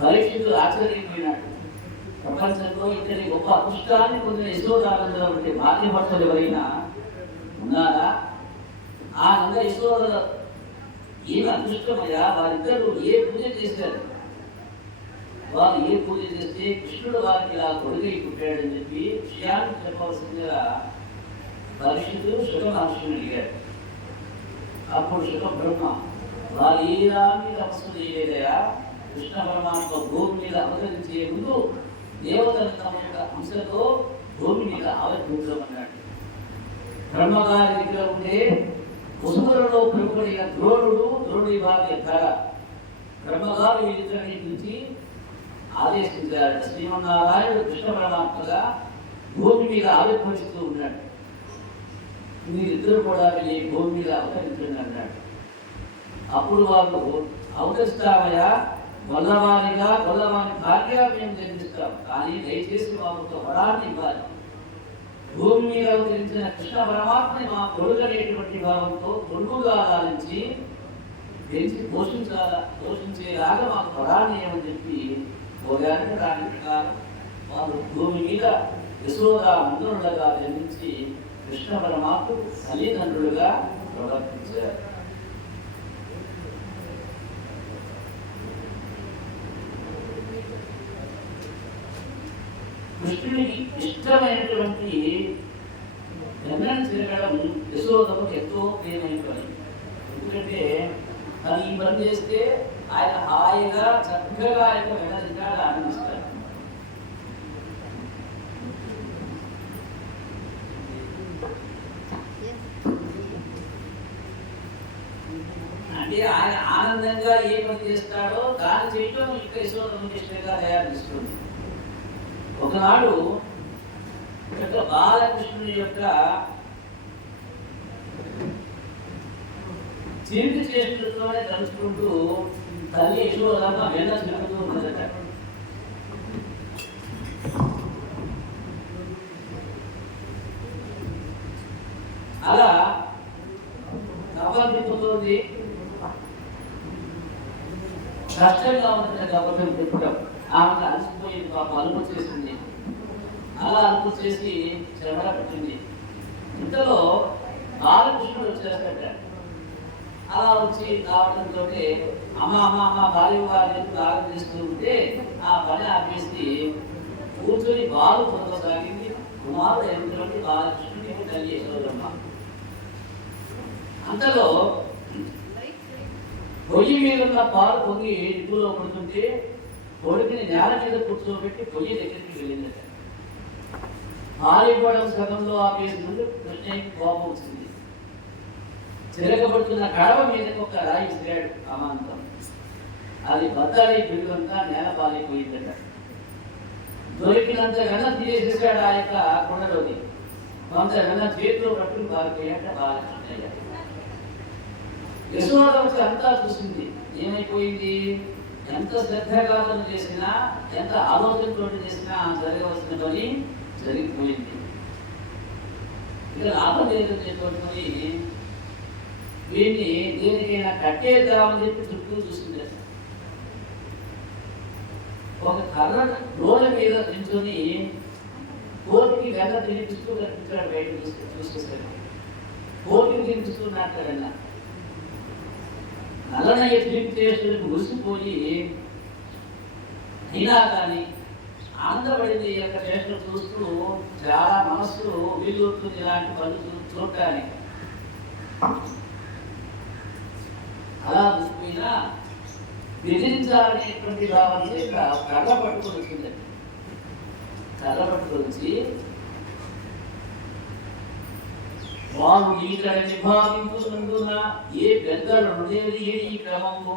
పరీక్షితుడు ఆశ్చర్యపోయినాడు. ప్రపంచంలో ఇతని గొప్ప అదృష్టాన్ని పొందిన యశోదానందలో ఉంటే భార్య భర్తలు ఎవరైనా ఉన్నారా? ఆ నంద యశోద ఏమి అదృష్టమయ్యా, వారిద్దరూ ఏ పూజ చేశారు, వారు ఏ పూజ చేస్తే కృష్ణుడు వారికి ఇలా కొడుకై పుట్టాడని చెప్పి విషయాన్ని చెప్పవలసిందిగా పరీక్షితుడు శుక మహర్షిని అడిగాడు. అప్పుడు శుక బ్రహ్మ, వారు ఏ రామి తపస్సు చేయలేదయా, కృష్ణ పరమాత్మ భూమి మీద అవతరించే ముందు దేవతల తమ యొక్క అంశతో భూమి మీద ఆవిర్భవించమన్నాడు. బ్రహ్మగారి దగ్గర ఉండే వసుధులలో పిలువబడిన ద్రోణుడి భార్య ధర బ్రహ్మగారు వీరిద్దరిని గురించి ఆదేశించాడు. శ్రీమన్నారాయణుడు కృష్ణ పరమాత్మగా భూమి మీద ఆవిర్భవిస్తూ ఉన్నాడు. మీరిద్దరు కూడా వెళ్ళి భూమి మీద అవతరించండి అన్నాడు. అప్పుడు వాళ్ళు అవతరిస్తామయ్యా, గొల్లవాని భార్య మేము జన్మిస్తాం, కానీ దయచేసి మాకు ఒక వరాన్ని ఇవ్వాలి. భూమి మీద అవతరించిన కృష్ణ పరమాత్మని మా కొడుకనేటువంటి భావంతో కొడుకుగా ఆరాధించి పెంచి పోషించేలాగా మాకు వరాన్ని ఏమని చెప్పి పోయానికి దానికి వాళ్ళు భూమి మీద యశోదా ముందుగా జన్మించి కృష్ణ పరమాత్మ తల్లిదండ్రులుగా ప్రవర్తించారు. కృష్ణుడికి ఇష్టమైనటువంటి గమనం తిరగడం యశోదకు ఎంతో ప్రియమైన పని. ఎందుకంటే అది ఈ పని చేస్తే ఆయన హాయిగా చక్కగా ఆయన వెనదిగా ఆనందిస్తాడు. అంటే ఆయన ఆనందంగా ఏ పని చేస్తాడో దాన్ని చేయటం ఇక యశోదకు ఇష్టంగా తయారు చేస్తుంది. ఒకనాడు బాలకృష్ణుని యొక్క చిరుకు చేతులతోనే తలుచుకుంటూ తల్లి యశోదమ్మ వెన్న తిరుగుతూ ఉన్నదట. అలా కబం తిప్పుతుంది, కష్టంగా ఉంటుంది కబం తిప్పడం. ఆమె అలసిపోయింది, పాప అలుపు చేసింది. అలా అలుపు చేసి చెమట పెట్టింది. ఇంతలో బాలకృష్ణుడు వచ్చేస్తాడ. అలా వచ్చి రావడంతో అమ్మ భార్య వారిని బాగా చేస్తూ ఉంటే ఆ పని ఆపేసి కూర్చొని బాలు పొందసాగింది. కుమారుడు అయినటువంటి బాలకృష్ణుడికి తల్లి యశోదమ్మ. అంతలో పొయ్యి మీద ఉన్న పాలు పొంగి నిప్పులో పడుతుంటే కొడుకుని నేల మీద కూర్చోబెట్టి పొయ్యి దగ్గరికి వెళ్ళిందట. పాలివ్వడం సగంలో ఆపేసి ముందు కృష్ణయ్యకి కోపం వచ్చింది. తిరగబడుతున్న కడవ మీదకి ఒక రాయి విసిరాడు అమాంతం. అది బద్దలై బిల్లంతా నేల పాలైపోయిందట. దొరికినంత వెన్న తీసేసాడు ఆ యొక్క కొండలోకి. కొంత వెన్న చేతిలో పట్టుకుని పారిపోయాట బాలకృష్ణయ్య. యశోద వచ్చి అంతా చూసింది. ఏమైపోయింది? ఎంత శ్రద్ధగాలను చేసినా, ఎంత ఆలోచనతో చేసినా జరగవలసిన పని జరిగిపోయింది. ఇక లాభం లేదని వీడిని దేనికైనా కట్టేద్దామని చెప్పి చుట్టూ చూసింది. ఒక కర్ర రోడ్ల మీద నించుని కోతికి వెన్న తినిపిస్తూ కనిపించాడు. బయట చూసేసరికి కోతికి తినిపిస్తున్నట్టు వెన్న. నల్లనయ్య తిరిగి మురిసిపోయి అయినా కానీ ఆనందపడింది. ఈ యొక్క చేష్టలు చూస్తూ చాలా మనస్సు వీలుతుంది ఇలాంటి పనులు చూడటానికి. అలా చూసిపోయినా బెదిరించాలనేటువంటి భావన చేత కర్ర పట్టుకొని వచ్చిందండి. కర్ర పట్టుకొని వచ్చి వారు ఈతడిని భావించునందున ఏ పెద్దలు ఉండేది ఈ క్రమము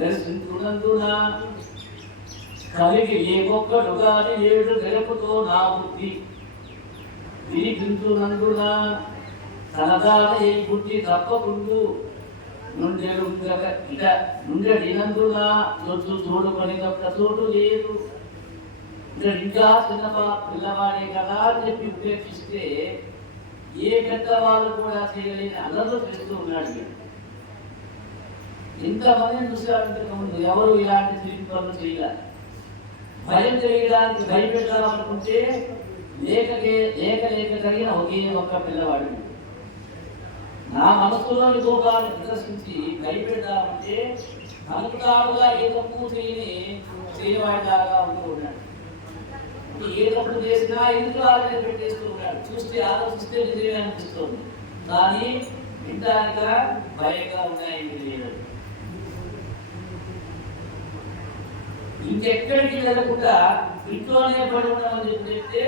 దర్శించునందున కలిగి ఏ ఒక్కడు గాని ఏడు గెలుపుతో నా బుద్ధి వినిపించునందున తనదాన ఏ బుద్ధి తప్పకుండు నుండినందున చొచ్చు చూడుకొని తప్ప చోటు లేదు. ఇంకా పిల్లవాడే కదా అని చెప్పి ఉపేక్షిస్తే ఏ పెద్దవాళ్ళు కూడా చేయలేని అల్లర్లు చేస్తూ ఉన్నాడు. ఇంతమందిని చూసారంటే ముందు ఎవరు ఇలాంటి తిరిగి పనులు చేయాలి. భయం తెలియడానికి భయపెట్టాలనుకుంటే లేక కలిగిన ఒకే ఒక్క పిల్లవాడు. నా మనస్సులోని కోపాలను ప్రదర్శించి భయపెట్టాలంటే తనకు తానుగా ఏ తప్పు చేయవాడిలాగా ఉంటూ ఉన్నాడు. ఏ తప్పు చేసినా ఎందుకు ఆలోచన పెట్టేస్తూ ఉన్నాడు. చూస్తే ఆలోచిస్తే నిజమే అనిపిస్తుంది, కానీ వినడానిక భయంగా ఉన్నాయి. ఇంకెక్కడికి వెళ్ళకుండా ఇంట్లోనే పడి ఉండమని చెప్తే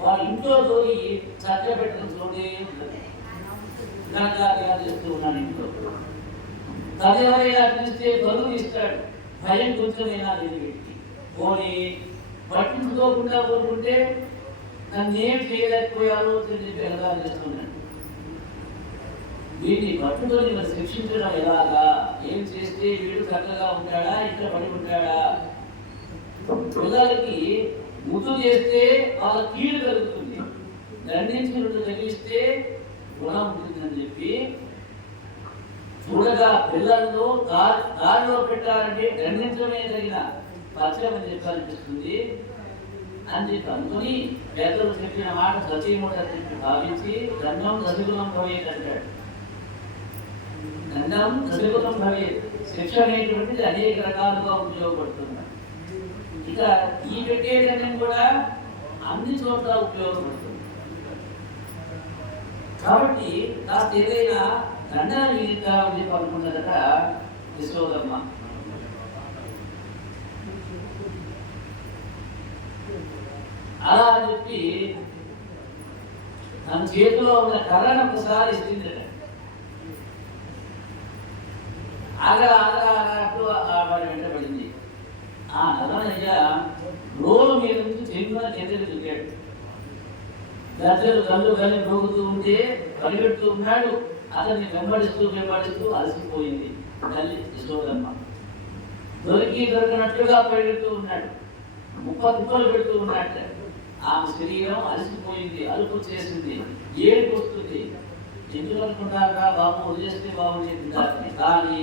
వాళ్ళ ఇంట్లో దోరి చర్చ పెట్టడం చూడే చేస్తూ ఉన్నాను. ఇంట్లో తదేవరైనా పిలిస్తే బరువు ఇస్తాడు, భయం కొంచెమైనా లేదు వ్యక్తి. పోనీ పట్టించుకోకుండా కోరుకుంటే నన్ను ఏం చేయలేకపోయారో తెలిసి ఎగదాలు చేస్తున్నాడు. వీటిని పట్టుకొని మరి శిక్షించడం ఎలాగా? ఏం చేస్తే వీడు చక్కగా ఉంటాడా, ఇక్కడ పడి ఉంటాడా? పిల్లలకి ముద్దు చేస్తే వాళ్ళ కీడు కలుగుతుంది, దండించి రెండు తగిలిస్తే గుణం ఉంటుందని చెప్పి చూడగా పిల్లలను దారిలో పెట్టాలంటే దండించడమే తగిన పచ్చమని చెప్పాలనిపిస్తుంది అని చెప్పి అనుకుని పెద్దలు చెప్పిన మాట సతీమూట చెప్పి భావించి దండం దశగుణం పోయేదంటాడు. దండం దశగుణం భవేత్. శిక్ష అనేటువంటిది అనేక రకాలుగా ఉపయోగపడుతుంది. ఇక ఈ పెట్టే దండం కూడా అన్ని చోట్ల ఉపయోగపడుతుంది. కాబట్టి కాస్త ఏదైనా దండన వీలుగా ఉంది అనుకున్నదట యశోదమ్మ. అలా అని చెప్పి తన చేతిలో ఉన్న కర్రను ఒకసారి ఇస్తుందట. ఆగట్టు వాడి వెంటబడింది. ఆ నల్లనయ్య రోడ్డు మీద నుంచి చెంగున చేతులు దిగాడు. గద్దలు కళ్ళు కళ్ళు రోగుతూ ఉంటే పరిగెడుతూ ఉన్నాడు. అతన్ని వెంబడిస్తూ అలసిపోయింది తల్లి యశోదమ్మ. దొరికినట్లుగా పరిగెడుతూ ఉన్నాడు, ముప్పలు పెడుతూ ఉన్నాడు. ఆమె శరీరం అలసిపోయింది, అలుపు చేసింది, ఏడుపు వస్తుంది. ఎందుకు అనుకుంటారా బాబు వదిలేస్తే బాగుండేది దాన్ని. కానీ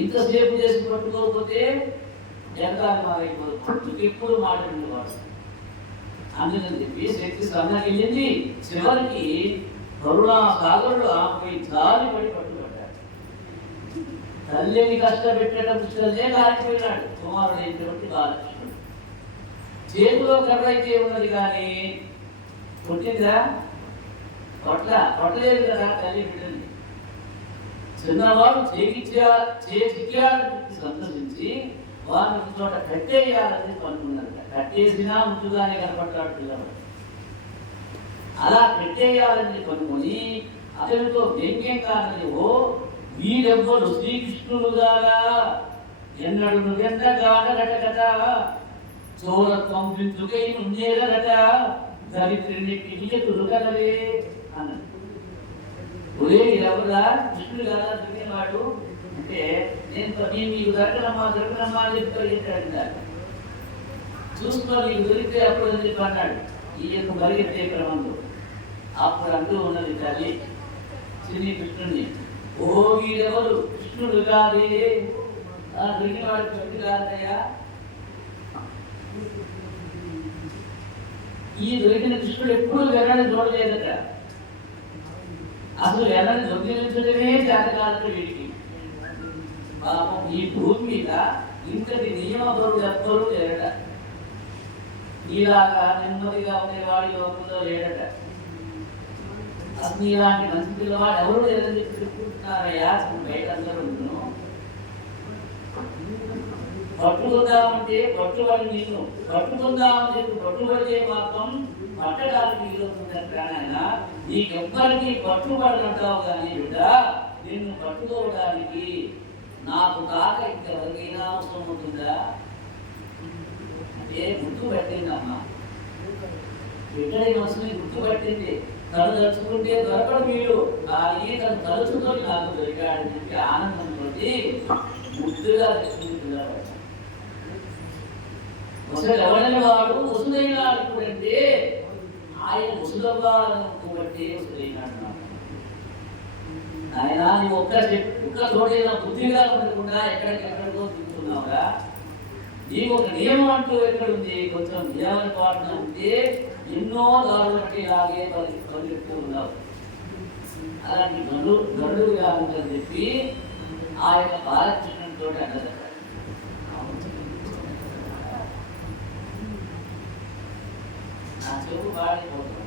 ఇంతసేపు చేసి పట్టుకోకపోతే ఎగతాన్ని మారైపోతుంది, ఎప్పుడు మాట్లాడినవాడు. అందుకని చెప్పి శక్తి సన్నగిల్లింది. చివరికి కరుణా సాగరుడు ఆమెపై జాలి పడి పట్టుబడ్డాడు. తల్లిని కష్టపెట్టడం ఇష్టమే కాలిపోయినాడు కుమారుడైనటువంటి బాలకృష్ణుడు. చేతిలో కర్ర అయితే ఉన్నది కానీ కొట్టిందా? కొట్టలేదు కదా తల్లి బిడ్డని. చిన్నవాడు చిక్కాలని సంతోషించి వారిని చోట కట్టేయాలని అనుకున్నారట. కట్టేసినా ముందుగానే కనపడ్డాడు పిల్లవాడు. అలా కట్టేయాలని కనుకొని అతనితో వ్యంగ్యంగా అన్నది, ఓ వీరెవ్వరు శ్రీకృష్ణుడు గారా, ఎన్నడు నువ్వెంతగానగట కదా, చోరత్వం బిందుకై ఉండేదట, దరిద్రుని కిటికలు కలవే అన్నది. ఒరే ఎవరా కృష్ణుడు కదా దొరికినవాడు అంటే, నేను మీకు దొరకనమ్మా అని చెప్పి పరిగెత్తాడు. చూసుకో నీకు దొరికితే అప్పుడు అని చెప్పి అన్నాడు. ఈ యొక్క పరిగెత్తే క్రమంలో అప్పుడు అంటూ ఉన్నది తల్లి శ్రీ కృష్ణుడిని, ఓ వీరెవరు కృష్ణుడు కాదే, దొరికినవాడు కృష్ణుడు కాదయ్యా. ఈ దొరికిన కృష్ణుడు ఎప్పుడు వెనని చూడలేదట. అసలు వెనని దొంగిలించడమే చేతకాలట వీడికి. పాపం ఈ భూమి మీద ఇంతటి నియమపరుడు ఎవ్వరూ లేరట. ఇలాగా నెమ్మదిగా ఉండేవాడి లోకంలో లేడట. అసలు ఇలాంటి మంచి పిల్లవాడు ఎవరు లేదని చెప్పి చెప్పుకుంటున్నారయ్యా. బయట అందరూ పట్టుకుందామంటే పట్టుబడి నిన్ను పట్టుకుందామని చెప్పి పట్టుబడితే మాత్రం పట్టడానికి వీలవుతుందంటే ఆయన నీకెవ్వరికి పట్టుబడనంటావు కానీ బిడ్డ, నిన్ను పట్టుకోవడానికి నాకు కాక ఇంకెవరికైనా అవసరం ఉంటుందా అంటే గుర్తు పెట్టిందమ్మా. బిడ్డడి మనసుని గుర్తు పట్టింది. తను తలుచుకుంటే దొరకడు వీడు, కానీ తను తలుచుకొని నాకు దొరికాడని చెప్పి ఆనందంతో ముద్దుగా తెచ్చుకుని పిల్లవాడు. ముసలి ఎవడని వాడు ముసులైనాడు. ఇప్పుడంటే ఆయన ముసులవ్వాలనుకోబట్టి ముసులైనాడు. ఆయన నువ్వు ఒక్క చోటైనా బుద్ధిగా ఉండకుండా ఎక్కడికెక్కడికో తిరుగుతున్నావురా. నీకు ఒక నియమం అంటూ ఎక్కడుంది? కొంచెం నియమన పాటన ఉంటే ఎన్నో దారులు బట్టి ఇలాగే పరిగెత్తూ ఉన్నావు. అలాంటి గరుడుగా ఉందని చెప్పి ఆ యొక్క బాలకృష్ణుడితో అన్నది. నా చెవు పాడిపోతుంది.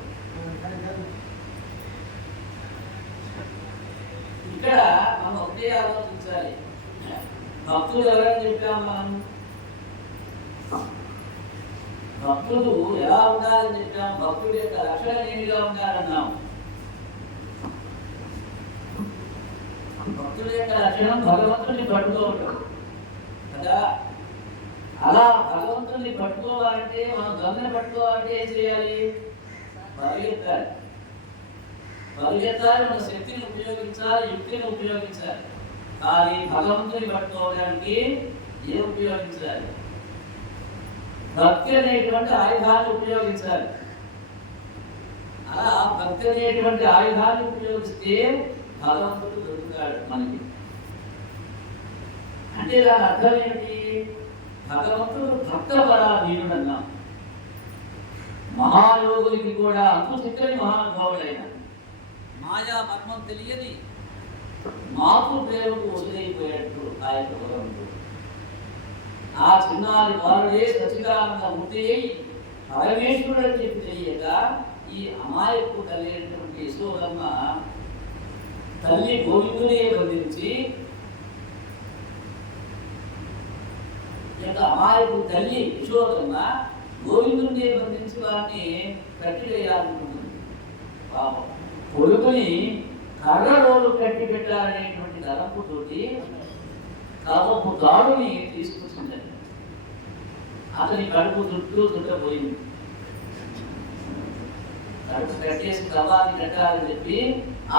ఇక్కడ మనం ఒకటే ఆలోచించాలి. భక్తులు ఎవరని చెప్పాము మనం? భక్తుడు ఎలా ఉండాలని చెప్పాము? భక్తుడి యొక్క లక్షణం ఏమిగా ఉండాలన్నాం. భక్తుడి యొక్క లక్షణం భగవంతుని పట్టుకోవటం కదా. అలా భగవంతుని పట్టుకోవాలంటే, మనం గమ్యం పట్టుకోవాలంటే ఏం చేయాలి? పరిగెత్తాలి. పరిగెత్తాలి, మన శక్తిని ఉపయోగించాలి, యుక్తిని ఉపయోగించాలి. కానీ భగవంతుని పట్టుకోవడానికి ఏం ఉపయోగించాలి? భక్తి అనేటువంటి ఆయుధాన్ని ఉపయోగించాలి. అలా భక్తి అనేటువంటి ఆయుధాన్ని ఉపయోగిస్తే భగవంతుడు దొరుకుతాడు మనకి. అంటే దాని అర్థం ఏమిటి? భగవంతుడు భక్త పరాధీనుడు అన్నాం. మహాయోగులకి కూడా అంతుచిక్కని మహానుభావుడైన, మాయా మర్మం తెలియని మాతృ ప్రేమకు వదిలేయిపోయేట్టు ఆ యొక్క భగవంతుడు. ఆ చిన్నారి వారుడే సచిదానంద మూర్తి అయి పరమేశ్వరుడు అని చెప్పి తెలియక ఈ అమాయకు కలిగినటువంటి యశోదమ్మ తల్లి గోవిందునే బంధించి, అమాయకు తల్లి యశోదమ్మ గోవిందునే బంధించి వారిని కట్టివేయాలనుకుంటుంది. పాపం కొడుకుని కర్రలోలు కట్టి పెట్టాలనేటువంటి తలంపుతోటి కాపపు దాడుని తీసుకొచ్చింది. అతని కడుపు చుట్టపోయింది. కడుపు కట్టేసి కవాన్ని కట్టాలని చెప్పి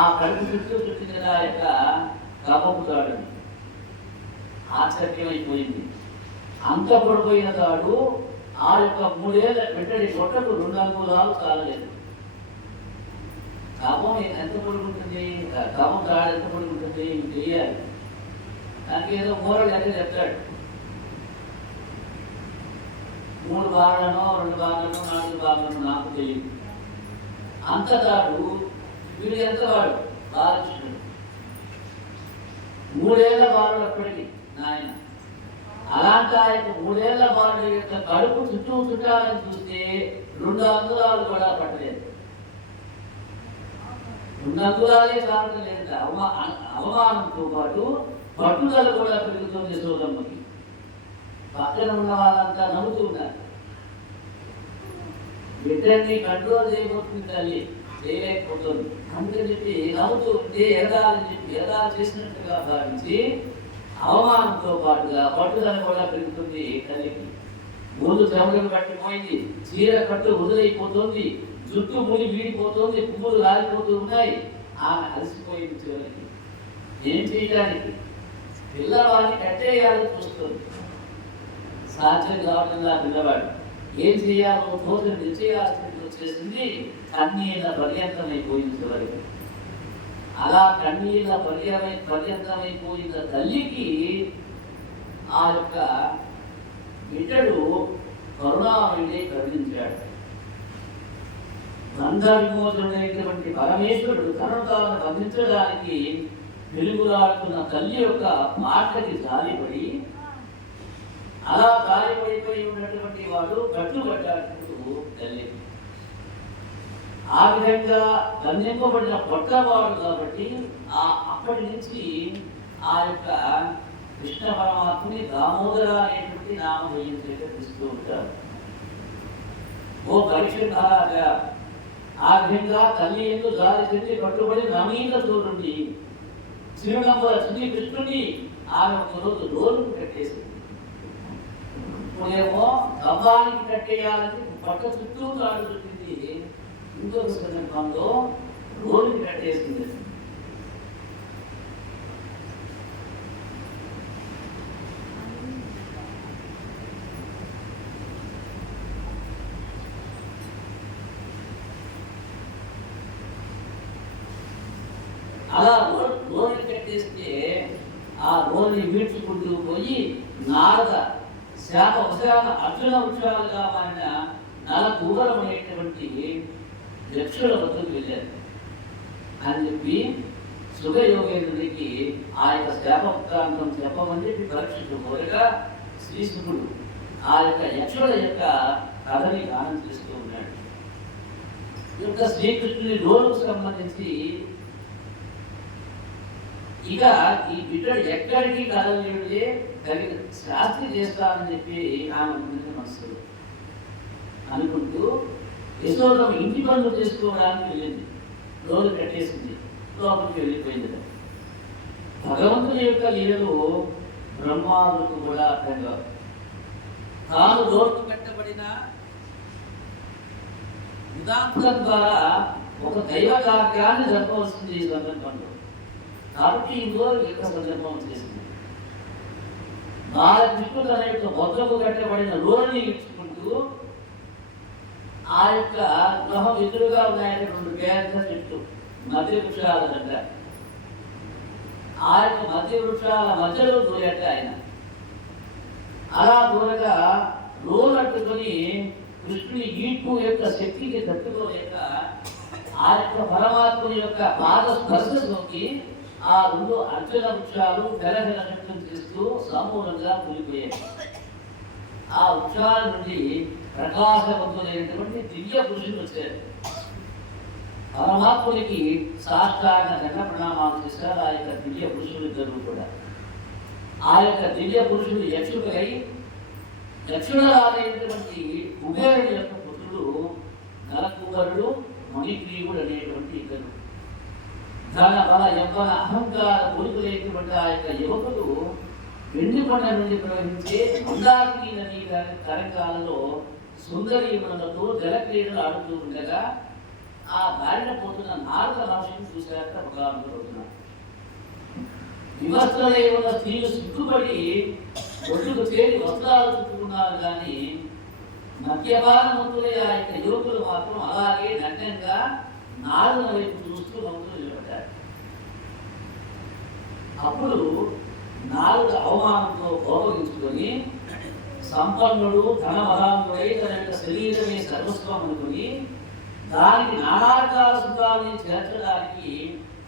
ఆ కడుపు చుట్టిన యొక్క కాపపు దాడుని ఆశ్చర్యమైపోయింది. అంత పడిపోయిన తాడు ఆ యొక్క 3 ఏళ్ళ పెట్టడి కొట్టకు 2 అంగుళాలు చాలలేదు. కాపం ఎంత పడుకుంటుంది? కాపం తాడు ఎంత పడుకుంటుంది తెలియాలి. దానికి ఏదో మూరలు అయితే చెప్తాడు. 3 భాగాలను 2 భాగాలను 4 భాగాలను నాకు తెలియదు. అంత తాడు వీడు ఎంత వాడు? బాలకృష్ణుడు 3 ఏళ్ల బాలుడు అప్పటికి నాయన. అలాంటి ఆ యొక్క 3 ఏళ్ల బాలుడు యొక్క కడుపు చుట్టాలని చూస్తే 2 అంగుళాలు కూడా పట్టలేదు. 2 అంగుళాలే కావడం లేదు. అవమానంతో పాటు పట్టుదల కూడా పెరుగుతుంది యశోదమ్మకి. పక్కన ఉన్న వాళ్ళంతా నవ్వుతూ ఉన్నారు. బిడ్డని కంట్రోల్ చేయబోతుంది తల్లి, చేయలేకపోతుంది. అందుకని చెప్పి నవ్వుతూ ఉంటే ఎగరాలు చేసినట్టుగా భావించి అవమానంతో పాటుగా పట్టుదల కూడా పెరుగుతుంది తల్లికి. ముందు చెమటలు పట్టిపోయింది, చీర కట్టు వదిలైపోతుంది, జుట్టు ముడి వీడిపోతుంది, పువ్వులు రాలిపోతూ ఉన్నాయి. ఆమె అలసిపోయింది. చివరికి ఏం చేయడానికి? పిల్లవాడిని కట్టేయాలని చూస్తుంది. సాధ్యం కావడంలా పిల్లవాడు ఏం చేయాలో తోచని నిశ్చయాస్థితికి వచ్చేసింది. కన్నీళ్ళ పర్యంతమైపోయింది చివరికి. అలా కన్నీళ్ళ పర్యంతమైపోయిన తల్లికి ఆ యొక్క బిడ్డడు కరుణామయుడే కరుణించాడు. బంధ విమోచనైనటువంటి పరమేశ్వరుడు తనను తాను బంధించడానికి వెలుగులాడుతున్న తల్లి యొక్క మాటకి జాలిపడి, అలా జాలిపడిపోయి ఉన్నటువంటి వాడు కట్టుబడ్డాడు తల్లి. ఆ విధంగా బంధింపబడిన పొట్టవాడు కాబట్టి అప్పటి నుంచి ఆ యొక్క కృష్ణ పరమాత్మని దామోదర అనేటువంటి నామధేయం చేత పిలుస్తూ ఉంటారు. ఓ పరీక్ష మహారాజా, ఆ విధంగా తల్లి ఎందు జాలి చెంది పట్టుబడి నవీన చూడండి శ్రీరంగ శ్రీకృష్ణుని ఆమె ఒకరోజు డోరుకు కట్టేసింది. ఇప్పుడేమో గవ్వానికి కట్టేయాలని పట్ట చుట్టూ తాడు చుట్టింది. ఇంకొక సందర్భంలో డోరుకి కట్టేసింది. అలా ఎత్తేస్తే ఆ రోడ్ని వీడ్చుకుంటూ పోయి నారద శాప వశాన అర్జున వృక్షాలుగా మారిన నలకూబరం అనేటువంటి యక్షుల వద్దకు వెళ్ళారు అని చెప్పి సుఖయోగేంద్రుడికి ఆ యొక్క శాప వృత్తాంతం చెప్పమని చెప్పి పరీక్షించు కోరగా శ్రీశుకుడు ఆ యొక్క యక్షుల యొక్క కథని గానం చేస్తూ ఉన్నాడు. ఈ యొక్క శ్రీకృష్ణుని రోలుకు సంబంధించి ఇక ఈ బిడ్డడు ఎక్కడికి కదలలేదే తగిన శాస్త్రి చేస్తానని చెప్పి ఆమె మనసులో అనుకుంటూ యశోదమ్మ ఇంటి పనులు చేసుకోవడానికి వెళ్ళింది. రోజు కట్టేసింది, లోపలికి వెళ్ళిపోయింది. భగవంతుని యొక్క లీలలో బ్రహ్మాదులకు కూడా అర్థం కాదు. తాను రోజు కట్టబడిన ఉదాంతం ద్వారా ఒక దైవ కార్యాన్ని జరపవలసింది ఈ సందర్భంలో. కాబట్టి ఈ రోజు యొక్క సందర్భం చేసింది. బాలకృష్ణుడు అనే యొక్క బొద్దకు కట్టబడిన రోడ్ని ఇచ్చుకుంటూ ఆ యొక్క గ్రహం ఎదురుగా ఉన్నాయని 2 పెద్ద చెట్లు మధ్య వృక్షాల దగ్గర ఆ యొక్క మధ్య వృక్షాల మధ్యలో దూరట ఆయన. అలా దూరగా రోలట్టుకొని కృష్ణుని ఈడ్పు యొక్క శక్తికి తట్టుకోలేక ఆ యొక్క పరమాత్మ యొక్క పాద స్పర్శ సోకి ఆ 2 అర్జున వృక్షాలు తెలగల శబ్దం చేస్తూ సమూలంగా కూలిపోయాయి. ఆ వృక్షాల నుండి ప్రకాశవంతులైనటువంటి దివ్య పురుషులు వచ్చారు. పరమాత్మునికి సాష్టాంగ దండ ప్రణామాలు చేశారు ఆ యొక్క దివ్య పురుషులు ఇద్దరు కూడా. ఆ యొక్క దివ్య పురుషులు యక్షులై యక్షుడైనటువంటి కుబేరుడు యొక్క పుత్రుడు నలకూబరుడు మణిగ్రీవుడు అనేటువంటి ఇద్దరు. ధన బల యవ్వన అహంకార కోరికలైనటువంటి ఆ యొక్క యువకులు వెండికొండ నుండి ప్రవహించే మందాకిని నదీ తరంగాలలో సుందరీమణులతో జలక్రీడలు ఆడుతూ ఉండగా ఆ దారిన పోతున్న నారద మహర్షిని చూశారట ఒకనొక రోజున. వివస్త్రలై ఉన్న స్త్రీలు సిగ్గుపడి ఒడ్డుకు చేరి వస్త్రాలు చుట్టుకున్నారు కానీ మద్యపానవంతులై ఆ యొక్క యువకులు మాత్రం అలాగే నగ్నంగా నారద వైపు చూస్తూ నవ్వుతూ నిలబడ్డారు. అప్పుడు నారద అవమానంతో కోపగించుకొని సంపన్నుడు ధనమహానుడై తన యొక్క శరీరమే సర్వస్వం అనుకుని దానికి నానాకాల సుఖాన్ని చేర్చడానికి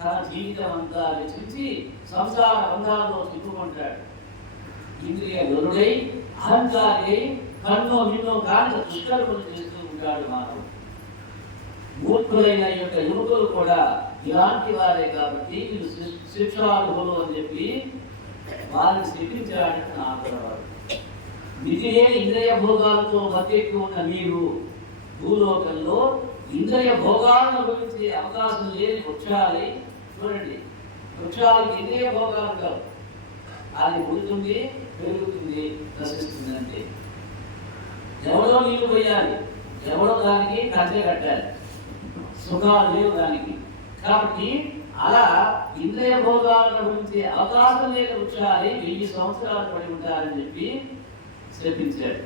తన జీవితం అంతా వెచ్చించి సంసార బంధాల్లో చిక్కుకుంటాడు. ఇంద్రియ గరుడై అహంకారి కన్నో నిన్నో కాని దుష్కర్మలు చేస్తూ ఉంటాడు. మానవుడు మూర్ఖులైన యొక్క యువకులు కూడా ఇలాంటి వారే కాబట్టి వీళ్ళు శిక్షార్హులు అని చెప్పి వారిని శిక్షించాడంటే నాకున్నవాడు. విధి లేని ఇంద్రియ భోగాలతో బతికి ఉన్న మీరు భూలోకంలో ఇంద్రియ భోగాలను గురించి అవకాశం లేని వృక్షాలై చూడండి. వృక్షాలకి ఇంద్రియ భోగాలు కావు, అది పుడుతుంది, పెరుగుతుంది, నశిస్తుంది. అంటే ఎవడో నీళ్లు పోయాలి, ఎవడో దానికి కంచె కట్టాలి, సుఖాలు లేవు దానికి. కాబట్టి అలా ఇంద్రియ భోగాలను గురించి అవకాశం లేని వృక్షాలే 1000 సంవత్సరాలు పడి ఉంటారని చెప్పి శ్రపించాడు.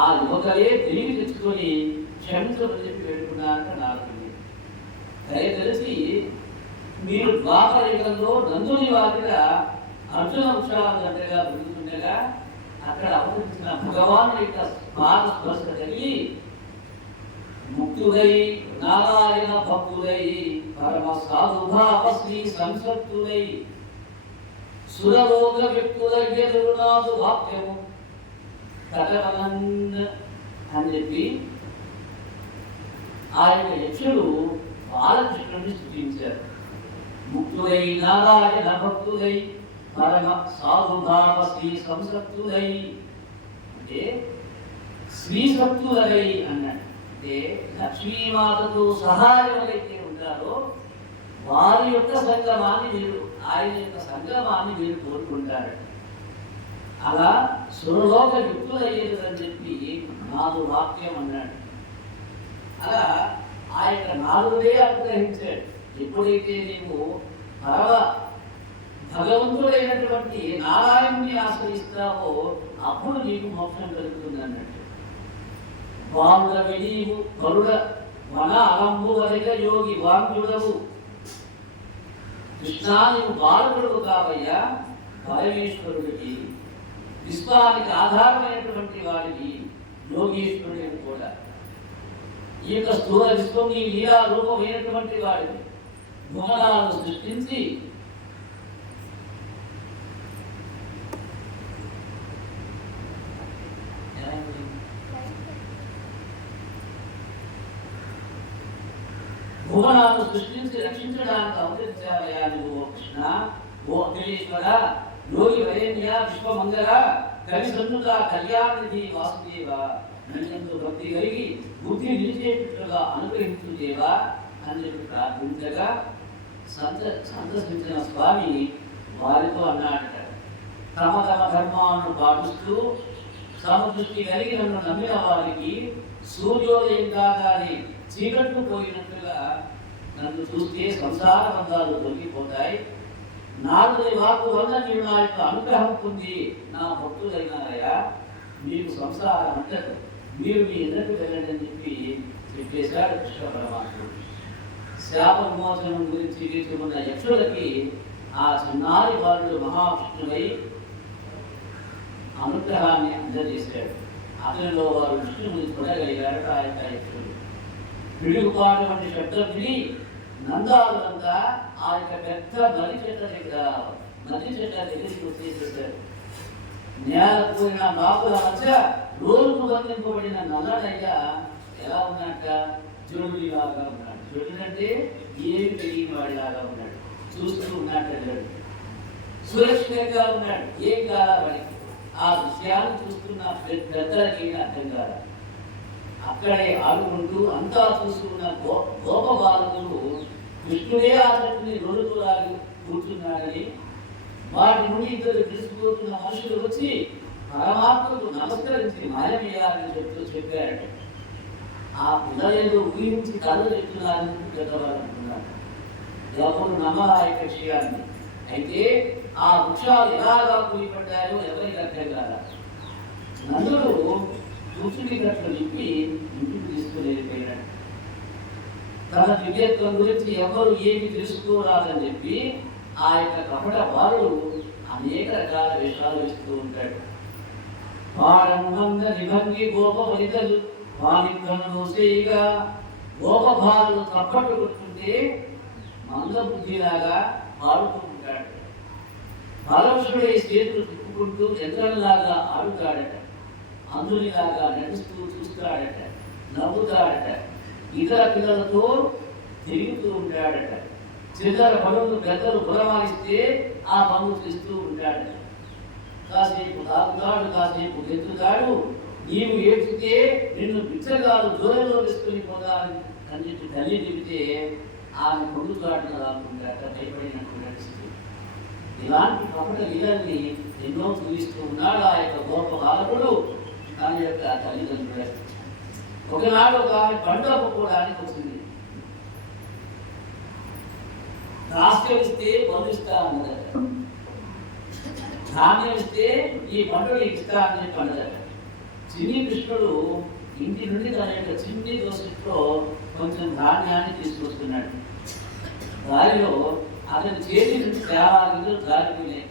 ఆ యువకులే తిరిగి తెచ్చుకొని క్షమించమని చెప్పి వేడుకున్నారంట నారదుని. దయచేసి మీరు ద్వాపర యుగంలో నందుని వారిగా అర్జున వృక్షాల దగ్గరగా పెరుగుతుండగా అక్కడ అవతరించిన భగవాను యొక్క పాద స్పర్శ తగిలి ముక్తుడై నారాయణ భక్తుడై పరమ సాధుభావ శ్రీ సంసక్తుడై సురలోక వ్యక్తులెదురునాదు వాక్యము కటవనన్ అని చెప్పి ఆ యొక్క యక్షుడు బాలకృష్ణుడిని స్తుతించారు. ముక్తుడై నారాయణ భక్తుడై పరమ సాధుభావ శ్రీ సంసక్తుడై అంటే శ్రీ సక్తులై అన్నాడు. అంటే లక్ష్మీమాతతో సహాయం ఎవరైతే ఉంటారో వారి యొక్క సంగమాన్ని మీరు ఆయన యొక్క సంగమాన్ని మీరు కోరుకుంటారు. అలా సురలోక యుక్తులయ్యేది అని చెప్పి నాదు వాక్యం అన్నాడు. అలా ఆ యొక్క నాలుగుదే అనుగ్రహించాడు. ఎప్పుడైతే నీవు పరమ భగవంతుడైనటువంటి నారాయణుని ఆశ్రయిస్తావో అప్పుడు నీకు మోక్షం కలుగుతుంది అన్నట్టు. వాముల వినీవు కరుడ మన అలంబు వరిగ యోగి వాంగుడవు కృష్ణ నీవు బాలకుడు కావయ్యా, పరమేశ్వరుడికి విశ్వానికి ఆధారమైనటువంటి వాడికి యోగేశ్వరుడికి కూడా ఈ యొక్క స్థూల విశ్వం నీ లీలా రూపమైనటువంటి వాడిని భువనాలను సృష్టించి భువనాలను సృష్టించి రక్షించడానికి అవతరించావయ్యా నువ్వు కృష్ణ. ఓ అఖిలేశ్వర, యోగి వరేణ్య, విశ్వమంగళ, కవి సన్నుత, కళ్యాణనిధి వాసుదేవ, నన్ను భక్తి కలిగి బుద్ధి నిలిచేటట్లుగా అనుగ్రహించుదేవా అని చెప్పి ప్రార్థించగా సంతసించిన స్వామి వారితో అన్నాడట, తమ తమ ధర్మాలను పాటిస్తూ సమదృష్టి కలిగి నన్ను నమ్మిన వారికి సూర్యోదయం కాగానే చీకట్లు పోయినట్లుగా నన్ను చూస్తే సంసార బంధాలు తొలగిపోతాయి. నాలుగు వాకు వల్ల మీరు నా యొక్క అనుగ్రహం పొంది నా భక్తులైనారయ్యా, మీకు సంసారం అంటదు, మీరు మీ ఎన్నట్టు వెళ్ళండి అని చెప్పేశాడు కృష్ణ పరమాత్ముడు. శాప విమోచనం గురించి తీసుకున్న యక్షులకి ఆ చిన్నారి బాలుడు మహావిష్ణువై అనుగ్రహాన్ని అందజేశాడు. అతనిలో వారు విష్ణువుని చూడగలిగారు. ఆ యొక్క యక్షుడు పిడుగుపాటు వంటి శబ్దం విని నందాలంతా ఆ యొక్క పెద్ద నది చెట్ల దగ్గరికి వచ్చేసేసారు. నేల కూడిన బాపుల మధ్య రోజుకు బంధింపబడిన నల్లడయ్య ఎలా ఉన్నట్ట, జోడులాగా ఉన్నాడు. జోడునంటే ఏమి తెలియని వాడిలాగా ఉన్నాడు. చూస్తూ ఉన్నట్టు సురక్షితంగా ఉన్నాడు. ఏం కాదా వాడికి ఆ దృశ్యాన్ని చూస్తున్న పెద్దలకి అర్థం కాదు. అక్కడే ఆడుకుంటూ అంతా చూస్తున్న గోప బాలకులు కృష్ణుడే ఆ చెట్టుని రోజులాగి కూర్చున్నాడని వాటి నుండి ఇద్దరు తీసుకుపోతున్న మనుషులు వచ్చి పరమాత్మకు నమస్కరించి మాయమయ్యాలని చెప్పారట. ఆ పిల్లలు ఊహించి కథలు చెప్తున్నారని పెద్దవాళ్ళు అంటున్నారు. ఎవరు నమ్మలా యొక్క విషయాన్ని. అయితే ఆ వృక్షాలు ఎలాగా కూలిపడ్డాయో ఎవరికి అర్థం కాదా. నందుడు కూర్చుని గట్లు నింపి ఇంటికి తీసుకువెళ్ళిపోయాడు. తన దివ్యత్వం గురించి ఎవరు ఏమి తెలుసుకోరాదని చెప్పి ఆ యొక్క కపట బాలుడు అనేక రకాల వేషాలు వేస్తూ ఉంటాడు. నిభంగి గోప వనితలు వానిగా గోప బాలుడు తప్పట్టు కొట్టుకుంటే మందబుద్ధిలాగా పాడుతూ ఉంటాడు. పరమశుడే చేతులు తిప్పుకుంటూ యంత్రంలాగా ఆడుతాడట. అందునిలాగా నడుస్తూ చూస్తాడట, నవ్వుతాడట. ఇతర పిల్లలతో తిరుగుతూ ఉంటాడట. చిల్లర పనులు పెద్దలు పురమాలిస్తే ఆ పనులు చేస్తూ ఉంటాడట. కాసేపు తాగుతాడు, కాసేపు గెంతుతాడు. నీవు ఏడ్చితే నిన్ను బిచ్చగాడు దూరంలో తీసుకుని పోతానని చెప్పి తల్లి చెబితే ఆమె పొందుతాడుగా రాకుంటాట, భయపడినట్టు నడుస్తూ. ఇలాంటి కపట లీలల్ని ఎన్నో చూపిస్తూ ఉన్నాడు ఆ యొక్క గొప్ప బాలకుడు తన యొక్క తల్లిదండ్రులు. ఒకనాడు ఒక ఆమె పండు అప్పుకోవడానికి వచ్చింది. రాష్ట్రం ఇస్తే పండు ఇస్తా అన్నదట. ధాన్యం ఇస్తే ఈ పండు నీకు ఇస్తా అని చెప్పి అన్నదట. చిన్ని కృష్ణుడు ఇంటి నుండి తన యొక్క చిన్ని దోశలో కొంచెం ధాన్యాన్ని తీసుకొస్తున్నాడు. దారిలో అతని చేతి నుంచి చాలా గింజలు జారిపోయినాయి.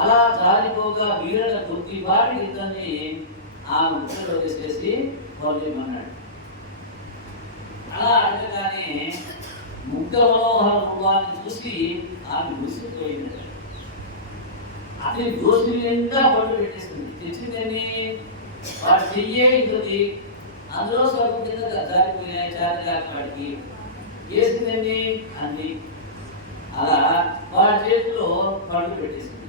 అలా జారిపోగా వీరల కొద్దిపాటి ఇతన్ని ఆ ముక్కలో వేసేసి పోలేమన్నాడు. అలా అడగగానే ముగ్ధ మనోహర ముఖాన్ని చూసి ఆమె ముసిపోయింది. అతని దోషి నిండా పండు పెట్టేస్తుంది. తెచ్చిందని వాడు చెయ్యే ఇంకొది అందులో స్వల్ప కింద జారిపోయినాయి చాలకి వేసిందండి అంది. అలా వాడి చేతిలో పండు పెట్టేసింది.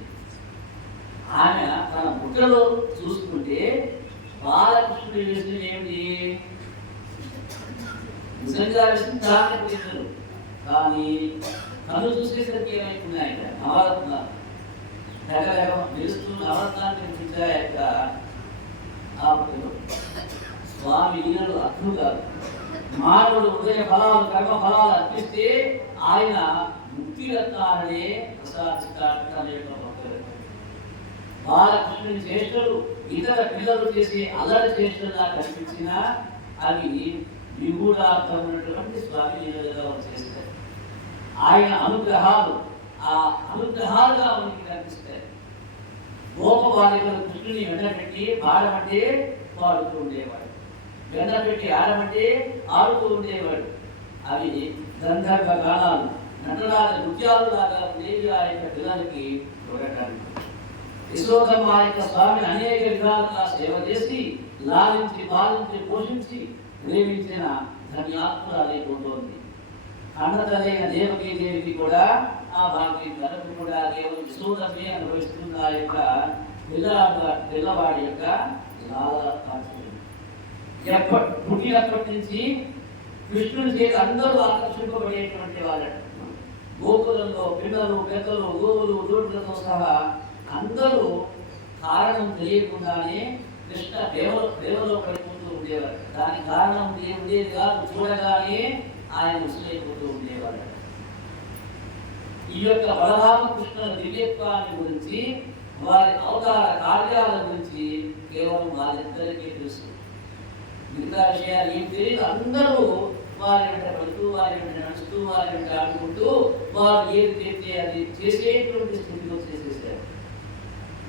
ఆమె తన బుట్టలో చూసుకుంటే బాలకృష్ణుడు వేసిన ఏమిటి, నిజంగా వేసిన ధాన్యపు గింజలు. కానీ కన్ను చూసేసరికి ఏమైతున్నాయట, నవరత్నాలు నిలుస్తున్న నవరత్నాలు కనిపించాయట. ఆ బుట్టలో స్వామి లీలలు అద్భుతాలు. మానవుడు ఉదయ ఫలాలు కర్మ ఫలాలు అర్పిస్తే ఆయన ముక్తి రత్నాలనే ప్రసాదిస్తాడు. బాలకృష్ణుని చేష్టలు ఇతర పిల్లలు చేసే అల్లరి చేష్టలా కనిపించినా అవి నిగూఢార్థం ఉన్నటువంటి స్వామి లీలలుగా చేస్తారు. ఆయన అనుగ్రహాలు ఆ అనుగ్రహాలుగా మనకి కనిపిస్తాయి. గోప బాలికలు కృష్ణుని వెంటబెట్టి పాడమంటే పాడుతూ ఉండేవాడు, వెంటబెట్టి ఆడమంటే ఆడుతూ ఉండేవాడు. అవి గంధర్వ గానాలు, నటరాజ నృత్యాలు లాగా ఉండేవి ఆ యొక్క పిల్లలకి చూడటానికి. యశోదమ్మ ఆ యొక్క స్వామిని అనేక విధాలుగా సేవ చేసి లాలించి పాలించి పోషించి ప్రేమించిన ధన్యాత్మురాలైపోతోంది. అన్నతలైన దేవకీ దేవికి కూడా ఆ భాగ్యం తనకు కూడా కేవలం యశోదమ్మే అనుభవిస్తున్న ఆ యొక్క పిల్లవాడి యొక్క పుట్టినప్పటి నుంచి కృష్ణుని చేతి అందరూ ఆకర్షింపబడేటువంటి వాళ్ళట. గోకులంలో పిల్లలు పెద్దలు గోవులు దూడులతో సహా అందరూ కారణం తెలియకుండానే కృష్ణ దేవలో పడిపోతూ ఉండేవారు. దానికి కారణం ఉండేది కాదు, చూడగానే ఆయన ఉసులైపోతూ ఉండేవారు. ఈ యొక్క బలరామకృష్ణుల దివ్యత్వాన్ని గురించి, వారి అవతార కార్యాల గురించి కేవలం వారిద్దరికీ తెలుసు. మిగతా విషయాలు ఏం తెలియదు. అందరూ వారి వెంట పడుతూ, వారి వెంట నడుస్తూ, వారి వెంట ఆడుకుంటూ వారు ఏది చెప్తే అది చేసేటువంటి స్థితిలో చేసేసారు.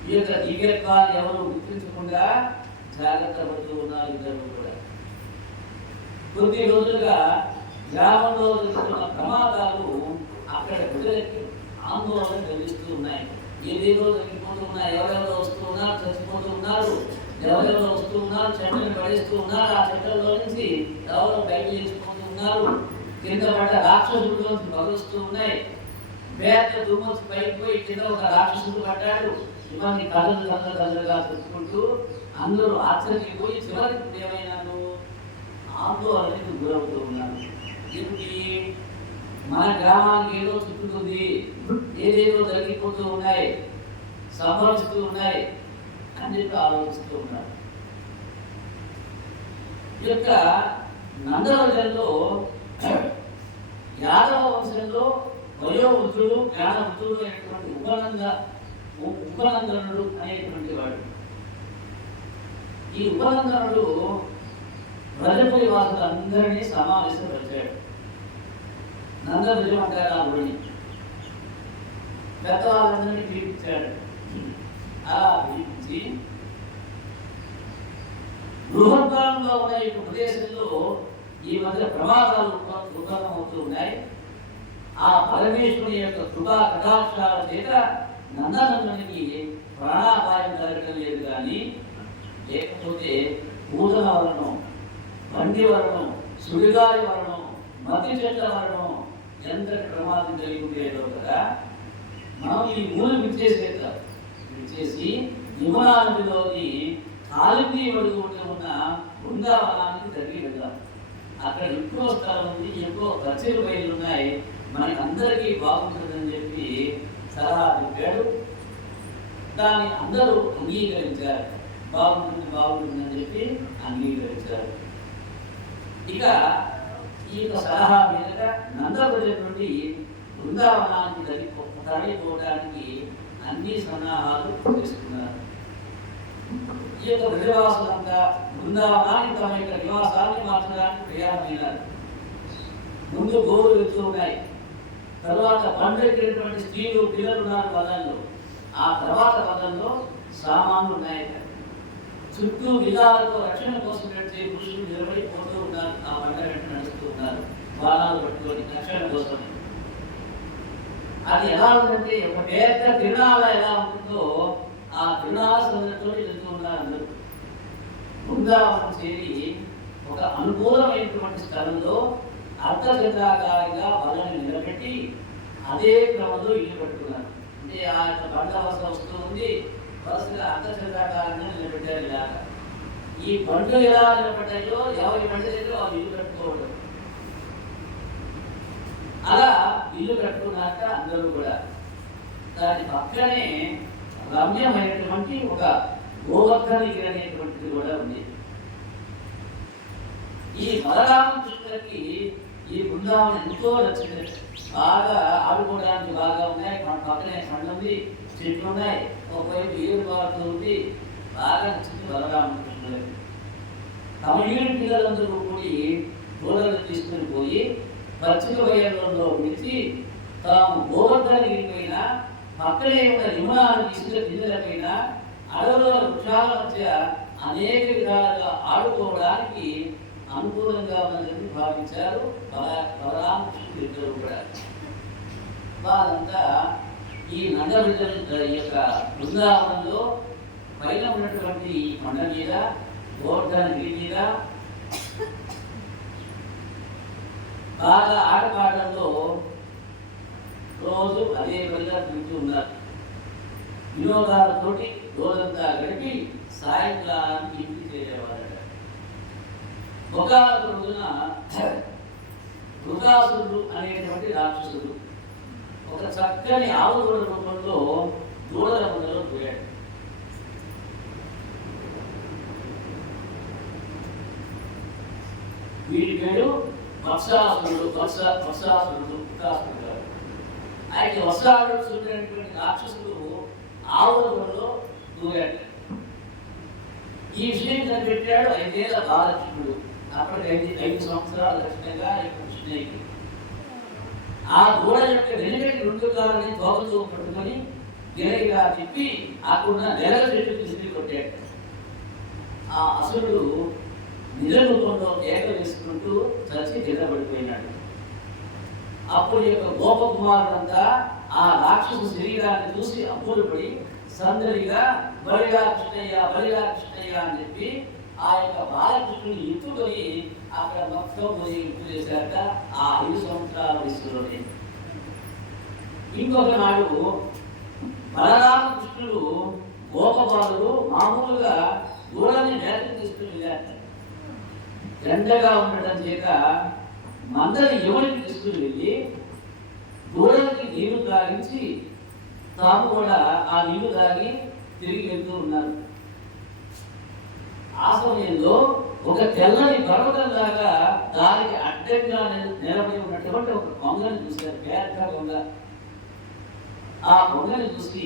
ఈ యొక్క దివ్యత్వాన్ని ఎవరు గుర్తించకుండా జాగ్రత్త పడుతూ ఉన్నారు ఇద్దరు కూడా. కొద్ది రోజులుగా గ్రామంలో జరుగుతున్న ప్రమాదాలు అక్కడ ప్రజలకి ఆందోళన కలిగిస్తూ ఉన్నాయి. ఏదేదో తగ్గిపోతూ ఉన్నాయి, ఎవరెవరో వస్తూ ఉన్నారు, చచ్చిపోతూ ఉన్నారు, ఎవరెవరో వస్తూ ఉన్నారు, చెట్లను పడేస్తూ ఉన్నారు, ఆ చెట్లలో నుంచి ఎవరో బయట చేసుకుంటూ ఉన్నారు, కింద పడ్డ రాక్షసులతో పగులుస్తూ ఉన్నాయి. వేట దుమ్ము పైపోయి కింద ఒక రాక్షసుడు పడ్డాడు. ఇవన్నీ కథలుగా చెప్పుకుంటూ అందరూ ఆశ్చర్యపోయి చివరికి ఏమైనాను ఆందోళనకు గురవుతూ ఉన్నారు. ఇది మన గ్రామానికి ఏదో చుట్టుతుంది, ఏదేదో జరిగిపోతూ ఉన్నాయి, సంభవిస్తూ ఉన్నాయి అని చెప్పి ఆలోచిస్తూ ఉన్నారు. ఈ యొక్క నందవజంలో యాదవ వంశంలో వయోవృద్ధుడు జ్ఞానవృద్ధుడు అనేటువంటి ఉపనందనుడు అనేటువంటి వాడు. ఈ ఉపనందనుడు బ్రజపల్లి వాసులందరినీ సమావేశపరిచాడు. నందభుజం అంటారు ఆ గుడిని. పెద్దవాళ్ళందరినీ పిలిపించాడు. అలా పిలిపించి బృహద్వారంలో ఉన్న ఈ ప్రదేశంలో ఈ మధ్య ప్రమాదాలు ఉత్పన్నం అవుతూ ఉన్నాయి. ఆ పరమేశ్వరుని యొక్క కృపా కటాక్షాల చేత నందనందునికి ప్రాణాపాయం జరగడం లేదు. కానీ లేకపోతే పూజల వలన, బండి వలన, సుడిగాలి వలన, మతి చెట్ల వలన ఎంత ప్రమాదం జరిగి ఉండేదో కదా. మనం ఈ ఊరు విచ్చేసి యమునా నదిలోని కాలింది ఒడుగుంటూ ఉన్న బృందావనానికి జరిగి వెళ్దాం. అక్కడ ఎక్కువ స్థలం ఉంది, ఎక్కువ ఖర్చులు బయలు ఉన్నాయి, మనకి అందరికీ బాగుంటుందని చెప్పి సలహా చెప్పాడు. దాన్ని అందరూ అంగీకరించారు. బాగుంటుందని చెప్పి అంగీకరించారు. ఇక ఈ యొక్క సలహా మీదుగా నందభుజం నుండి బృందావనానికి తరలిపోవడానికి అన్ని సన్నాహాలు చేసుకున్నారు. ఈ యొక్క బ్రజవాసులంతా బృందావనానికి తమ యొక్క నివాసాన్ని మార్చడానికి ప్రయాణమైనారు. ముందు గోవులు వెళ్తూ ఉన్నాయి, తర్వాత పండెక్కినటువంటి స్త్రీలు పిల్లలు ఉన్నారు పదంలో, ఆ తర్వాత పదంలో సామాన్లు ఉన్నాయి. చుట్టూ విధాలతో రక్షణ కోసం నడిచే పురుషులు నిలబడిపోతూ ఉన్నారు. ఆ పంట వెంట నడుస్తూ ఉన్నారు, బాణాలు పట్టుకొని రక్షణ కోసం. అది ఎలా ఉందంటే ఒక పెద్ద తిరునాళ ఎలా ఉంటుందో ఆ తిరునాళ సందర్భంతో వెళ్తూ ఉన్నారు అందరూ. బృందావనం చేరి ఒక అనుకూలమైనటువంటి స్థలంలో అర్ధచంద్రాకారంగా బలని నిలబెట్టి అదే క్రమంలో ఇల్లు పెట్టుకున్నారు. అంటే ఆ యొక్క బండ వరుస వస్తూ ఉంది, వరుసగా అర్ధచంద్రాకారంగా నిలబెట్టారు. ఇలాగా ఈ బండ్లు ఎలా నిలబడ్డాయో ఎవరి బండి దగ్గర వాళ్ళు ఇల్లు కట్టుకోవడం. అలా ఇల్లు కట్టుకున్నాక అందరూ కూడా దాని పక్కనే రమ్యమైనటువంటి ఒక గోవర్ధనగిరి అనేటువంటిది కూడా ఉంది. ఈ బలరామకృష్ణులకి ఈ బృందావనం ఎంతో నచ్చింది. బాగా ఆడుకోవడానికి బాగా ఉన్నాయి, మన పక్కనే కొండ ఉంది, చెట్లు ఉన్నాయి, ఒకవైపు ఏరు పారుతూ ఉంది. బాగా నచ్చింది బలరామకృష్ణులకి. తమ ఈడు పిల్లలందరూ కూడి దూడలు తీసుకుని పోయి పచ్చిక వయల్లో విడిచి తాము గోవర్ధనగిరిపైన పక్కనే ఉన్న యమునాను ఇసుక దిండులపైన అడవుల వృక్షాల మధ్య అనేక విధాలుగా ఆడుకోవడానికి అనుకూలంగా ఉన్నదని భావించారు బలరామకృష్ణుడు ఇద్దరు కూడా. వాళ్ళంతా ఈ నందబిడ్డల యొక్క బృందావనంలో పైన ఉన్నటువంటి కొండ మీద గోవర్ధనగిరి మీద బాగా ఆటపాటల్లో రోజు అదే పనిగా తిరుగుతూ ఉన్నారు. వినోదాలతోటి రోజంతా గడిపి సాయంకాలానికి ఇంటికి చేరేవారట. ఒక రోజున వృకాసురుడు అనేటువంటి రాక్షసుడు ఒక చక్కని ఆవు దూడ రూపంలో దూడల ముందలో పోయాడు. వీడి పేరు వత్సాసురుడు. వత్సాసురుడు గారు. ఆయన వత్సాసురుడైనటువంటి రాక్షసుడు ఆవుల దూడలో దూరాడు. ఈ విషయం కనిపెట్టాడు 5 ఏళ్ల బాలకృష్ణుడు. అప్పటికి 5 సంవత్సరాల లక్ష్యంగా కృష్ణయ్యకి ఆ దూడ యొక్క వెనుకటి 2 కాళ్ళని తోకతో పట్టుకొని గిరగిరా తిప్పి అక్కడున్న నెలల చెట్టుకు విసిరి కొట్టాడు. ఆ అసురుడు నిజ రూపంలో కేక వేసుకుంటూ చచ్చి కింద పడిపోయినాడు. అప్పుడు యొక్క గోపకుమారుడంతా ఆ రాక్షసు శరీరాన్ని చూసి అప్పులు పడి సందడిగా బలిరా కృష్ణయ్య అని చెప్పి ఆ యొక్క బాలకృష్ణుని ఎత్తుకొని అక్కడ మొత్తం పోయి ఎత్తు చేశాక ఆ 5 సంవత్సరాల వయసులోనే. ఇంకొక నాడు బలరామకృష్ణుడు గోపబాలుడు మామూలుగా దూడని మేతకు తీసుకుని వెళ్ళారు. ఎండగా ఉండటం చేత మందని ఎవరికి తీసుకుని వెళ్ళి దూడలకి నీళ్లు తాగించి తాము కూడా ఆ నీళ్లు తాగి తిరిగి వెళ్తూ ఉన్నారు. ఆ సమయంలో ఒక తెల్లని పర్వతంలాగా దానికి అడ్డంగా నిలబడి ఉన్నటువంటి ఒక కొంగని చూశారు. పెద్ద కొంగ. ఆ కొంగని చూసి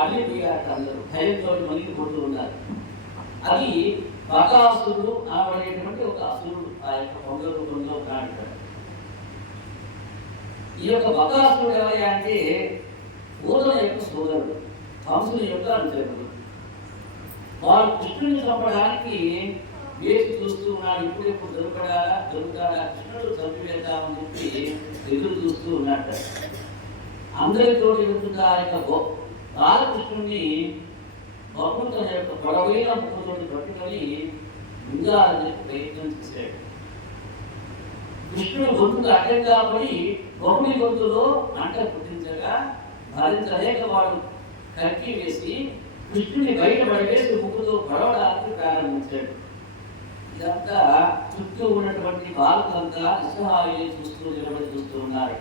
అల్లిపోయారు. అందరూ భయంతో మునిగిపోతూ ఉన్నారు. అది బకాసురుడు అనబడేటువంటి ఒక అసురుడు ఆ యొక్క కొంగ రూపంలో ఉన్నాడు. ఈ యొక్క బకాసురుడు ఎవరి అంటే పూతన యొక్క సోదరుడు, కంసుని యొక్క అనుచరుడు. వారు కృష్ణుని చంపడానికి వేసి చూస్తూ ఉన్నాడు. ఎప్పుడెప్పుడు దొరుకుతాడా కృష్ణుడు చంపివేద్దామని చెప్పి ఎదురు చూస్తూ ఉన్నాడు. అందరితో ఎదుగుతున్న ఆ యొక్క బాలకృష్ణుడిని బహుడు తన యొక్క పొడవైన ముక్కుతో పట్టుకొని ముందాలని ప్రయత్నం చేశాడు. కృష్ణుడు గొంతుకు అడ్డంగా పడి బహుడి గొంతులో మంట పుట్టించగా భరించలేక వాడు కక్కి వేసి కృష్ణుని బయటపడవేసి ముక్కుతో పడవడానికి ప్రారంభించాడు. ఇదంతా చుట్టూ ఉన్నటువంటి బాలకులంతా నిస్సహాయం చూస్తూ ఉన్నారు.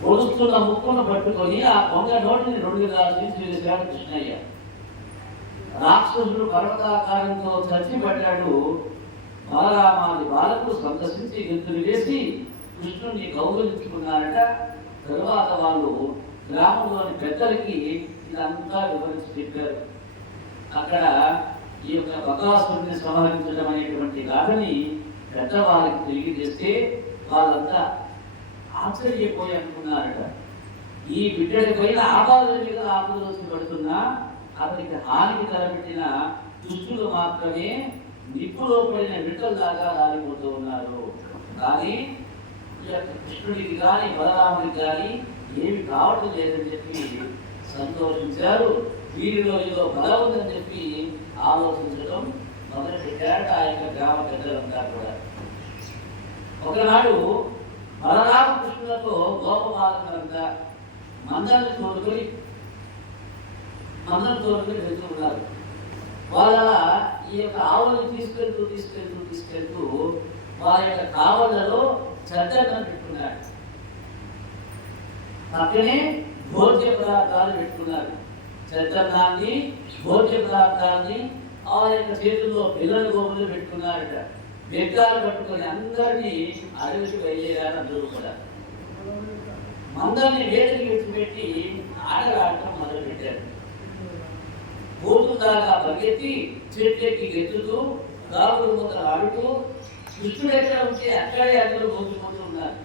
పొడుస్తున్న ముక్కును పట్టుకొని ఆ కొంగ నోటిని 2గా తీసివేశాడు కృష్ణయ్య. రాక్షసుడు పర్వతాకారంతో చచ్చిపడ్డాడు. బలరామాది బాలకులు సందర్శించి గెంతులు వేసి కృష్ణుని గౌరవించుకున్నారట. తరువాత వాళ్ళు గ్రామంలోని పెద్దలకి ఇదంతా వివరించి చెప్పారు. అక్కడ ఈ యొక్క బకాసురుడిని సంహరించడం అనేటువంటి గాథని పెద్దవాళ్ళకి తెలియజేస్తే వాళ్ళంతా ఆశ్చర్యపోయి అనుకున్నారట. ఈ బిడ్డడి పైన ఆపాదన మీద ఆపదోసి పడుతున్నా అతనికి హానికి తలపెట్టిన దుష్టులు మాత్రమే నిప్పులో పడిన బిడ్డల్లాగా రాలిపోతూ ఉన్నారు. కానీ కృష్ణుడికి కానీ బలరాముడికి కానీ ఏమి కావటం లేదని చెప్పి సంతోషించారు. వీరిలో ఏదో బలం ఉందని చెప్పి ఆలోచించడం మొదలుపెట్టారు ఆ యొక్క గ్రామ పెద్దలంతా కూడా. ఒకనాడు బలరామకృష్ణులతో గోపబాలకులంతా మందల్ని తోడుకొని వెళ్తూ ఉన్నారు. వాళ్ళ ఈ యొక్క ఆవులను తీసుకెళ్తూ వాళ్ళ యొక్క కావళ్లలో చద్దన్నం పెట్టుకున్నారు. పక్కనే భోజ్య పదార్థాలు పెట్టుకున్నారు. చద్దన్నాన్ని భోజ్య పదార్థాన్ని ఆ యొక్క చేతుల్లో పిల్లల గోపులు పెట్టుకున్నారట. బెగ్గాలు పట్టుకొని అందరినీ అడవికి బయలుదేరారు. అందరూ కూడా మందరిని వేదికి విడిచిపెట్టి ఆటలాడటం మొదలుపెట్టారు. పోతుందాకా పరిగెత్తి చెట్లెక్కి ఎత్తుతూ గాగులు ముద్దలు ఆడుతూ కృష్ణుడు ఎక్కడ ఉంటే అక్కడే అందరూ మోసుకుంటూ ఉన్నారు.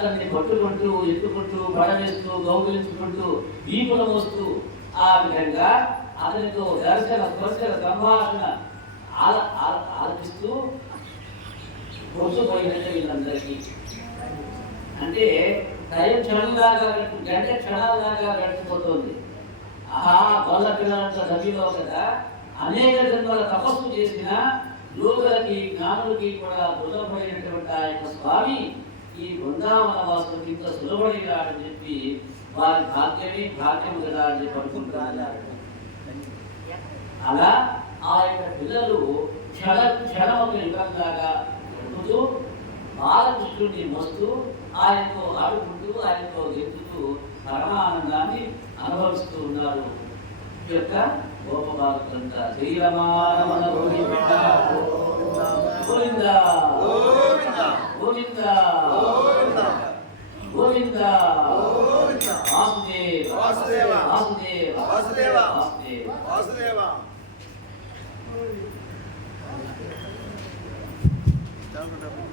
అతన్ని పట్టుకుంటూ ఎత్తుకుంటూ పడవేస్తూ గౌరవించుకుంటూ వీపుల మోస్తూ ఆ విధంగా అతనితో దర్శన స్పర్శన సంభాషణ ఆలపిస్తూ పొందుపోయినట్టు వీళ్ళందరికీ. అంటే టైం క్షణంలాగా గంట క్షణాలలాగా గడిచిపోతుంది. ఆహా గొల్ల పిల్లలంత నదిలో కదా అనేక జన్మల తపస్సు చేసిన యోగులకి జ్ఞానులకి కూడా బుధపడినటువంటి ఆ యొక్క స్వామి ఈ బృందావన వాసులకు ఇంత సులభడిగాడని చెప్పి వారి భాగ్యం కదా అని చెప్పి అనుకుంటున్నారు. అలా ఆ యొక్క పిల్లలు క్షణం ఒక యుగంలాగా గడుపుతూ బాలకృష్ణుడిని మోస్తూ ఆయనతో ఆడుకుంటూ ఆయనతో గెలుపుతూ పరమానందాన్ని అనుభవిస్తూ ఉన్నారు ఈ యొక్క గోపబాలుకంతా. శ్రీరమారమణ గోవింద గోవింద గోవింద గోవింద వాసుదేవ వాసుదేవ వాసుదేవ వాసుదేవ వాసుదేవ వాసుదేవ.